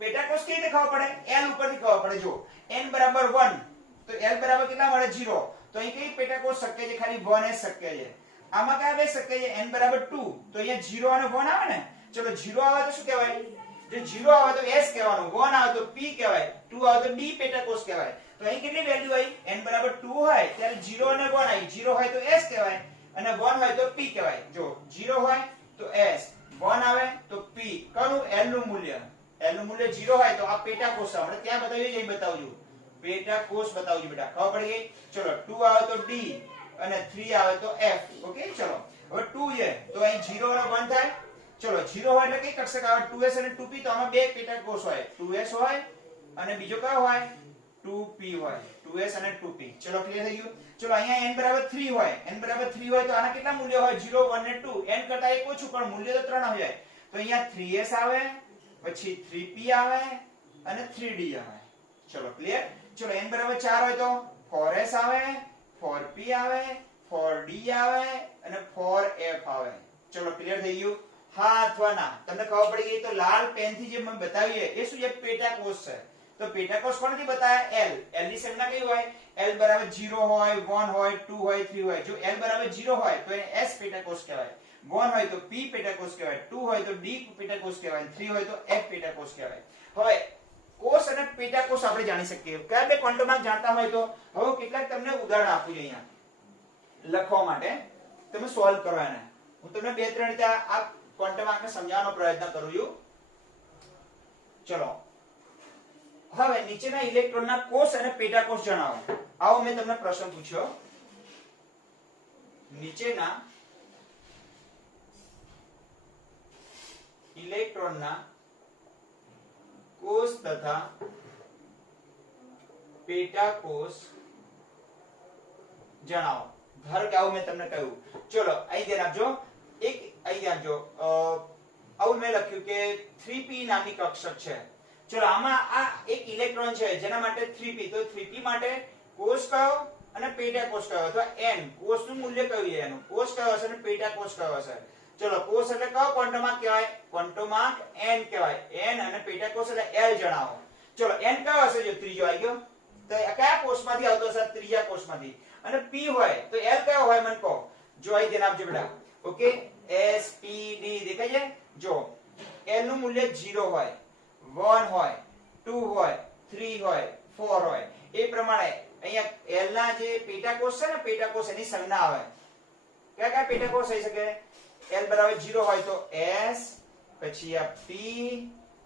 પેટા કોષ કેવી રીતે ખબર પડે l ઉપરથી ખબર પડે જો n બરાબર 1 તો l બરાબર કેટલા મળે 0 તો અહીં કઈ પેટા કોષ શક્ય છે ખાલી 1 જ શક્ય છે આમાં કયા બે શક્ય છે n બરાબર 2 તો અહીંયા 0 અને 1 આવે ને ચલો 0 આવે તો શું કહેવાય જો 0 આવે તો s કહેવાનું 1 આવે તો p કહેવાય 2 આવે તો d પેટા કોષ કહેવાય તો અહીં કેટલી વેલ્યુ આવી n બરાબર 2 હોય ત્યારે 0 અને 1 આવી 0 હોય તો s કહેવાય અને 1 હોય તો p કહેવાય જો 0 હોય તો s 1 આવે તો p કયું l નું મૂલ્ય 0 હોય તો આ પેટા કોષ આપણે ત્યાં બતાવ્યું છે અહીં બતાવજો પેટા કોષ બતાવજો બેટા ખબર પડી ગઈ ચલો 2 આવે તો d અને 3 આવે તો f ઓકે ચલો હવે 2 છે તો અહીં 0 અને 1 થાય ચલો 0 હોય એટલે કઈ કક્ષક આવે 2s અને 2p તો આમાં બે પેટા કોષ હોય 2s હોય અને બીજો કયો હોય 2p હોય 2s અને 2p ચલો ક્લિયર થઈ ગયું ચલો અહીંયા n બરાબર 3 હોય n બરાબર 3 હોય તો આના કેટલા મૂલ્ય હોય 0 1 અને 2 n કરતા એક ઓછું પણ મૂલ્ય તો 3 આવી જાય તો અહીંયા 3s આવે પછી 3p આવે અને 3d આવે. ચલો ક્લિયર. ચલો n બરાબર 4 હોય તો 4s આવે, 4p આવે, 4d આવે અને 4f આવે. ચલો ક્લિયર થઈ ગયું. હા અથવા ના તમને ખબર પડી ગઈ તો લાલ પેન થી જે મેં બતાવીએ એ શું છે? પેટા કોષ છે. તો પેટા કોષ કોણથી બતાવ્યા? l. l ની સંજ્ઞા કઈ હોય? l બરાબર 0 હોય, 1 હોય, 2 હોય, 3 હોય. જો l બરાબર 0 હોય તો એને s પેટા કોષ કહેવાય, 1 હોય તો p પેટા કોષ કહેવાય, 2 હોય તો d પેટા કોષ કહેવાય, 3 હોય તો f પેટા કોષ કહેવાય. હવે કોષ અને પેટા કોષ આપણે જાણી શકીએ. કયા બે ક્વોન્ટમ જાણતા હોય તો હવે કેટલાક તમને ઉદાહરણ આપું છું અહીંયા લખવા માટે, તમે સોલ્વ કરો એને. હું તમને બે ત્રણ રીતે આ ક્વોન્ટમ આંકને સમજાવવાનો પ્રયત્ન કરું છું. ચલો હવે નીચેના ઇલેક્ટ્રોનના કોષ અને પેટા કોષ જણાવો. આવો મેં તમને પ્રશ્ન પૂછ્યો. નીચેના ઇલેક્ટ્રોનના કોષ તથા પેટા કોષ જણાવો. ધારો કે આવું મેં તમને કહ્યું. ચલો અહીં ધ્યાન આપજો. અહીં ધ્યાન આપજો. આવું મેં લખ્યું કે 3p નામની કક્ષક છે. ચલો આમાં આ એક ઇલેક્ટ્રોન છે જેના માટે 3p. તો 3p માટે કોષ કયો અને પેટા કોષ કયો અથવા n? કોષનું મૂલ્ય કયું છે એનું? કોષ કયો હશે અને પેટા કોષ કયો હશે? ચલો કોષ એટલે કયો ક્વોન્ટમ કહેવાય? ક્વોન્ટમ n કહેવાય. n અને પેટા કોષ એટલે l જણાવો. ચલો n કયો હશે? જો ત્રીજો આવી ગયો તો કયા કોષમાંથી આવતો હશે? ત્રીજા કોષમાંથી. અને p હોય તો l કયો હોય મને કહો. જો અહીં ધ્યાન આપજો બેટા. ઓકે s p d દેખાય છે? જો l નું મૂલ્ય 0 હોય, 1 હોય, 2 હોય, 3 હોય, 4 હોય. એ પ્રમાણે અહીંયા l ના જે પેટા કોષ છે ને, પેટા કોષ એની સંજ્ઞા આવે. કયા કયા પેટા કોષ થઈ શકે? l બરાબર 0 હોય તો s, પછી આ p,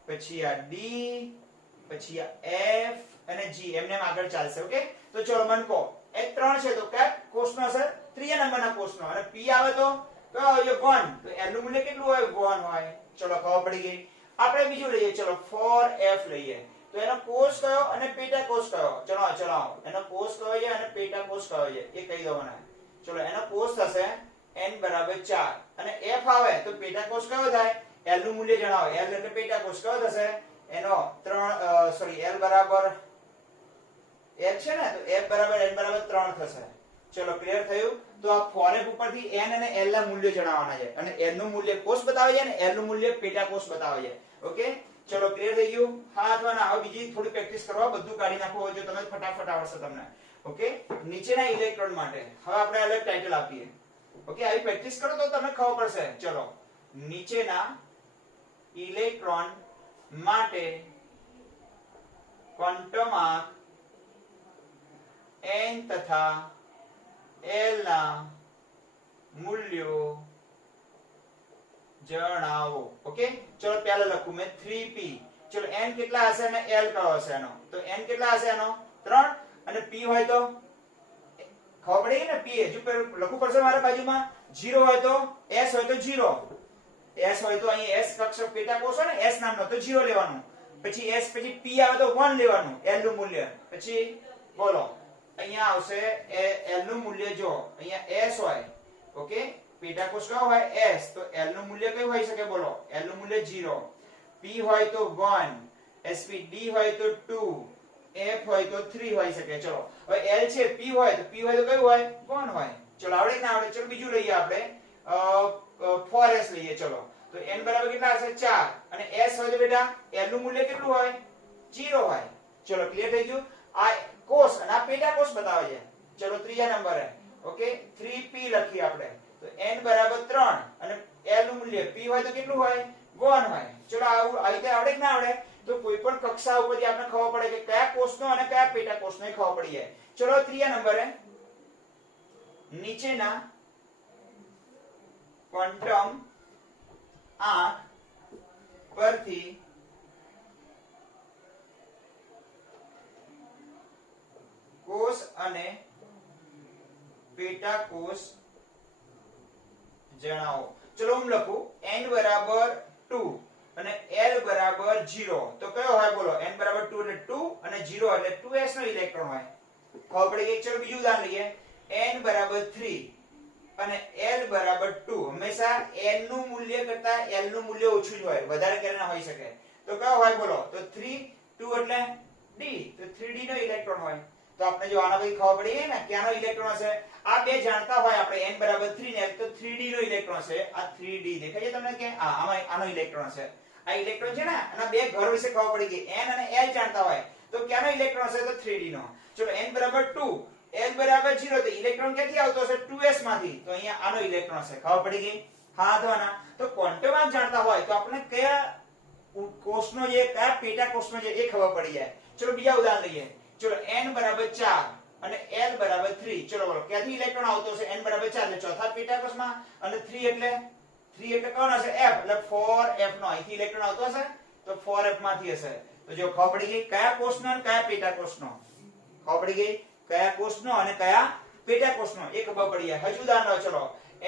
પછી આ d, પછી આ f અને g. એમને આગળ ચાલશે. ઓકે તો ચલો મને કહો એક 3 છે તો કયા કોષનો હશે? ત્રીજા નંબરના કોષનો. અને p આવે તો કયો આવે? 1. તો l નું મૂલ્ય કેટલું હોય? 1 હોય. ચલો ખબર પડી ગઈ. આપણે બીજું લઈએ. ચલો 4f લઈએ. તો એનો કોષ કયો અને પેટા કોષ કયો? ચલો એનો કોષ કયો છે અને પેટા કોષ કયો છે એ કહી દો મને. ચલો એનો કોષ થશે n બરાબર 4 અને f આવે તો પેટા કોષ કયો થાય? l નું મૂલ્ય જણાવો. l એટલે પેટા કોષ કયો થશે? એનો 3 l બરાબર f છે ને, તો f બરાબર n બરાબર 3 થશે. ચલો ક્લિયર થયું. તો આ 4f ઉપરથી n અને l ના મૂલ્ય જણાવવાના છે. અને n નું મૂલ્ય કોષ બતાવે છે અને l નું મૂલ્ય પેટા કોષ બતાવે છે. ઓકે ચલો ક્લિયર થઈ ગયું. હા અથવા ના? હવે બીજી થોડી પ્રેક્ટિસ કરવા, બધું કાઢી નાખો જો તમે ફટાફટ આવડશે તમને. ઓકે નીચેના ઇલેક્ટ્રોન માટે હવે આપણે અલગ ટાઇટલ આપીએ. ઓકે આવી પ્રેક્ટિસ કરો તો તમને ખબર પડશે. ચલો નીચેના ઇલેક્ટ્રોન માટે ક્વોન્ટમ n તથા l ના મૂલ્યો જણાવો. ઓકે ચલો પહેલા લખું મેં 3p. ચલો n કેટલા હશે અને l કયો હશે એનો? તો n કેટલા હશે એનો? 3. અને p હોય તો ખબર પડી ને? p હજુ લખવું પડશે મારા બાજુમાં. 0 હોય તો s હોય તો 0. s હોય તો અહીં s કક્ષક પેટા કોષ હોય ને s નામનો, તો 0 લેવાનું. પછી s પછી p આવે તો 1 લેવાનું l નું મૂલ્ય. પછી બોલો અહીંયા આવશે l નું મૂલ્ય. જો અહીંયા s હોય. ઓકે પેટા કોષ કયો હોય? s. તો l નું મૂલ્ય કયું હોઈ શકે? બોલો l નું મૂલ્ય 0. p હોય તો 1, sp d હોય તો 2, f હોય તો 3 હોઈ શકે. ચલો હવે l છે, p હોય તો કયું હોય? 1 હોય. ચલો આવડે ના આવડે? ચલો બીજું લઈએ આપણે 4s લઈએ. ચલો તો n બરાબર કેટલા હશે? 4. અને s હોય તો બેટા l નું મૂલ્ય કેટલું હોય? 0 હોય. ચલો ક્લિયર થઈ ગયું. આ કોષ અને આ પેટા કોષ બતાવે છે. ચલો ત્રીજા નંબરે ઓકે 3p લખીએ આપણે. તો n બરાબર 3 અને l નું મૂલ્ય p હોય તો કેટલું હોય? 1 હોય. ચલો આવું આ રીતે આવડે કે ના આવડે? તો કોઈ પણ કક્ષા ઉપરથી આપણે ખબર પડે કે કયા કોષનો અને કયા પેટા કોષનો એ ખબર પડી જાય. ચલો ત્રીજા નંબરે નીચેના ક્વોન્ટમ આંક પરથી કોષ અને પેટા કોષ જણાવો. ચલો હું લખું n બરાબર 2 અને l બરાબર 0. તો કયો હોય? બોલો n બરાબર 2 એટલે 2 અને 0 એટલે 2s નો ઇલેક્ટ્રોન હોય. ખબર પડી ગઈ. ચલો બીજું ઉદાહરણ લઈએ. n બરાબર 3 અને l બરાબર 2. હંમેશા n નું મૂલ્ય કરતા l નું મૂલ્ય ઓછું જ હોય, વધારે કરીને હોઈ શકે. તો કયો હોય બોલો? તો 3 2 એટલે d, તો 3d નો ઇલેક્ટ્રોન હોય. તો આપણે જો આના પછી ખબર પડી ને ક્યાંનો ઇલેક્ટ્રોન હશે? આ બે જાણતા હોય આપણે n બરાબર 3 ને, તો 3d નો ઇલેક્ટ્રોન છે. આ 3d દેખાય છે તમને કે આમાં આનો ઇલેક્ટ્રોન છે. આ ઇલેક્ટ્રોન છે ને, આના બે ઘર વિશે ખબર પડી ગઈ. n અને l જાણતા હોય તો ક્યાંનો ઇલેક્ટ્રોન હશે? તો 3d નો. ચલો n બરાબર 2, l બરાબર 0, તો ઇલેક્ટ્રોન ક્યાંથી આવતો હશે? 2s માંથી. તો અહીંયા આનો ઇલેક્ટ્રોન છે. ખબર પડી ગઈ? હા તો આના તો ક્વોન્ટમ આંક જાણતા હોય તો આપણે કયા કોષનો જે કયા પેટા કોષનો જે એ ખબર પડી જાય. ચલો બીજા ઉદાહરણ લઈએ. ચલો n બરાબર 4 અને l બરાબર 3. ચલો બોલો ક્યાંથી ઇલેક્ટ્રોન આવતો હશે? n બરાબર 4 એટલે ચોથા પેટા કોષમાં, અને 3 એટલે કોણ હશે? f, એટલે 4f નો અહીંથી ઇલેક્ટ્રોન આવતો હશે. તો 4f માંથી હશે. તો જો ખબર પડી ગઈ કયા કોષનો અને કયા પેટા કોષનો. ખબર પડી ગઈ કયા કોષનો અને કયા પેટા કોષનો એ ખબર પડી જાય. હજુ ઉદાહરણ લો. ચલો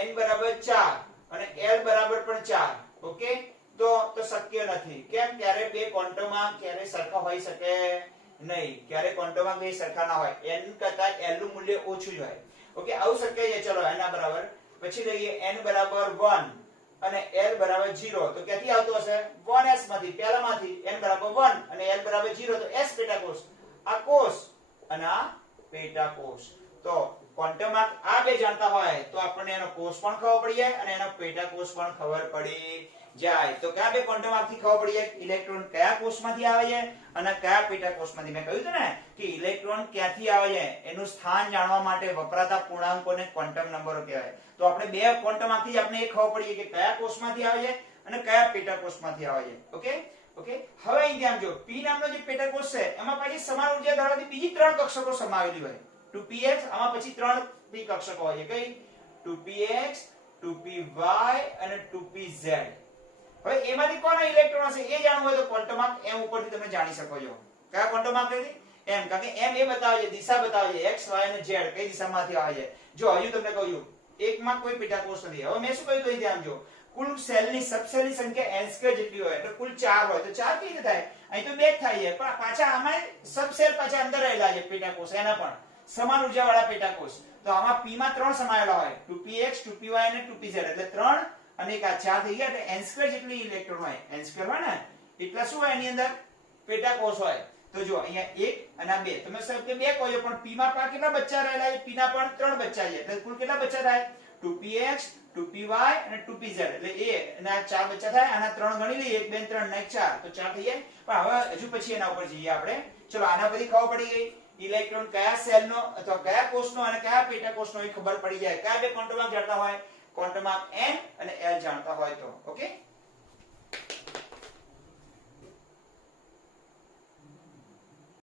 n બરાબર 4 અને l બરાબર પણ 4. ઓકે, તો શક્ય નથી. કેમ? ક્યારે બે ક્વોન્ટમમાં ક્યારે સરખા હોઈ શકે નહીં. ક્યારે ક્વોન્ટમમાં બે સરખા ના હોય. n કરતા l નું મૂલ્ય ઓછું જ હોય. ઓકે, આવું શક્ય છે. ચલો એના બરાબર પછી લઈએ n બરાબર 1 અને l બરાબર 0. તો ક્યાંથી આવતો હશે? 1s માંથી, પહેલામાંથી. n બરાબર 1 અને l બરાબર 0, તો s પેટા કોષ. આ કોષ અને આ પેટા કોષ. તો ક્વોન્ટમમાં આ બે જાણતા હોય તો આપણને એનો કોષ પણ ખબર પડી જાય અને એનો પેટા કોષ પણ ખબર પડી જાય. તો કયા બે ક્વોન્ટમમાંથી ખબર પડી જાય? ઇલેક્ટ્રોન કયા કોષમાંથી આવે છે અને કયા પેટા કોષમાંથી. મેં કહ્યું હતું ને કે ઇલેક્ટ્રોન ક્યાંથી આવે છે એનું સ્થાન જાણવા માટે વપરાતા પૂર્ણાંકોને ક્વોન્ટમ નંબરો કહેવાય. તો આપણે બે ક્વોન્ટમમાંથી આપણે એ ખબર પડી કે કયા કોષમાંથી આવે છે અને કયા પેટા કોષમાંથી આવે છે. ઓકે, હવે અહીં ધ્યાન જો. p નામનો જે પેટા કોષ છે એમાં પાછી સમાન ઉર્જા ધરાવતી બીજી 3 કક્ષકો સમાવેલી હોય. 2px, આમાં પછી 3 p કક્ષકો હોય છે. કઈ? 2px, 2py અને 2pz. હવે એમાંથી કોનો ઇલેક્ટ્રોન હશે એ જાણવું હોય તો ક્વોન્ટમ આંક m ઉપરથી તમે જાણી શકો છો. કયા ક્વોન્ટમ આંક થી? m, કારણ કે m એ બતાવે છે, દિશા બતાવે છે, x y અને z કઈ દિશામાંથી આવે છે. જો હજુ તમને કહ્યું એકમાં કોઈ પેટા કોષ નથી. હવે મેં શું કહ્યું તો ધ્યાન જો. કુલ સેલની સબસેલની સંખ્યા n² જેટલી હોય એટલે કુલ 4 હોય. તો 4 કેવી રીતે થાય? અહીં તો 2 જ થાય છે, પણ પાછા આમાં સબસેલ પાછા અંદર રહેલા છે પેટા કોષ. એના પણ સમાન ઉર્જા વાળા પેટા કોષ. તો આમાં p માં 3 સમાયેલા હોય. 2px, 2py અને 2pz, એટલે 3 અને એક આ 4 થઈ ગયા. એટલે n² જેટલી ઇલેક્ટ્રોન હોય. n² હોય ને એટલા શું હોય એની અંદર? પેટા કોષ હોય. તો જો અહીંયા 1 અને 2, તમે સર કે 2 કહો છો પણ p માં કેટલા બચ્ચા રહેલા છે? p ના પણ 3 બચ્ચા છે. એટલે કુલ કેટલા બચ્ચા થાય? 2px, 2py અને 2pz, એટલે a અને આ 4 બચ્ચા થાય. આના 3 ગણી લઈએ, 1 2 3 ને 4, તો 4 થઈ જાય. પણ હવે હજુ પછી એના ઉપર જઈએ આપણે. ચલો આના પછી ખબર પડી ગઈ ઇલેક્ટ્રોન કયા સેલનો અથવા કયા કોષનો અને કયા પેટા કોષનો એ ખબર પડી જાય. કયા બે ક્વોન્ટમ આંક જાણતા હોય? ક્વોન્ટમ આંક n અને l જાણતા હોય તો. ઓકે.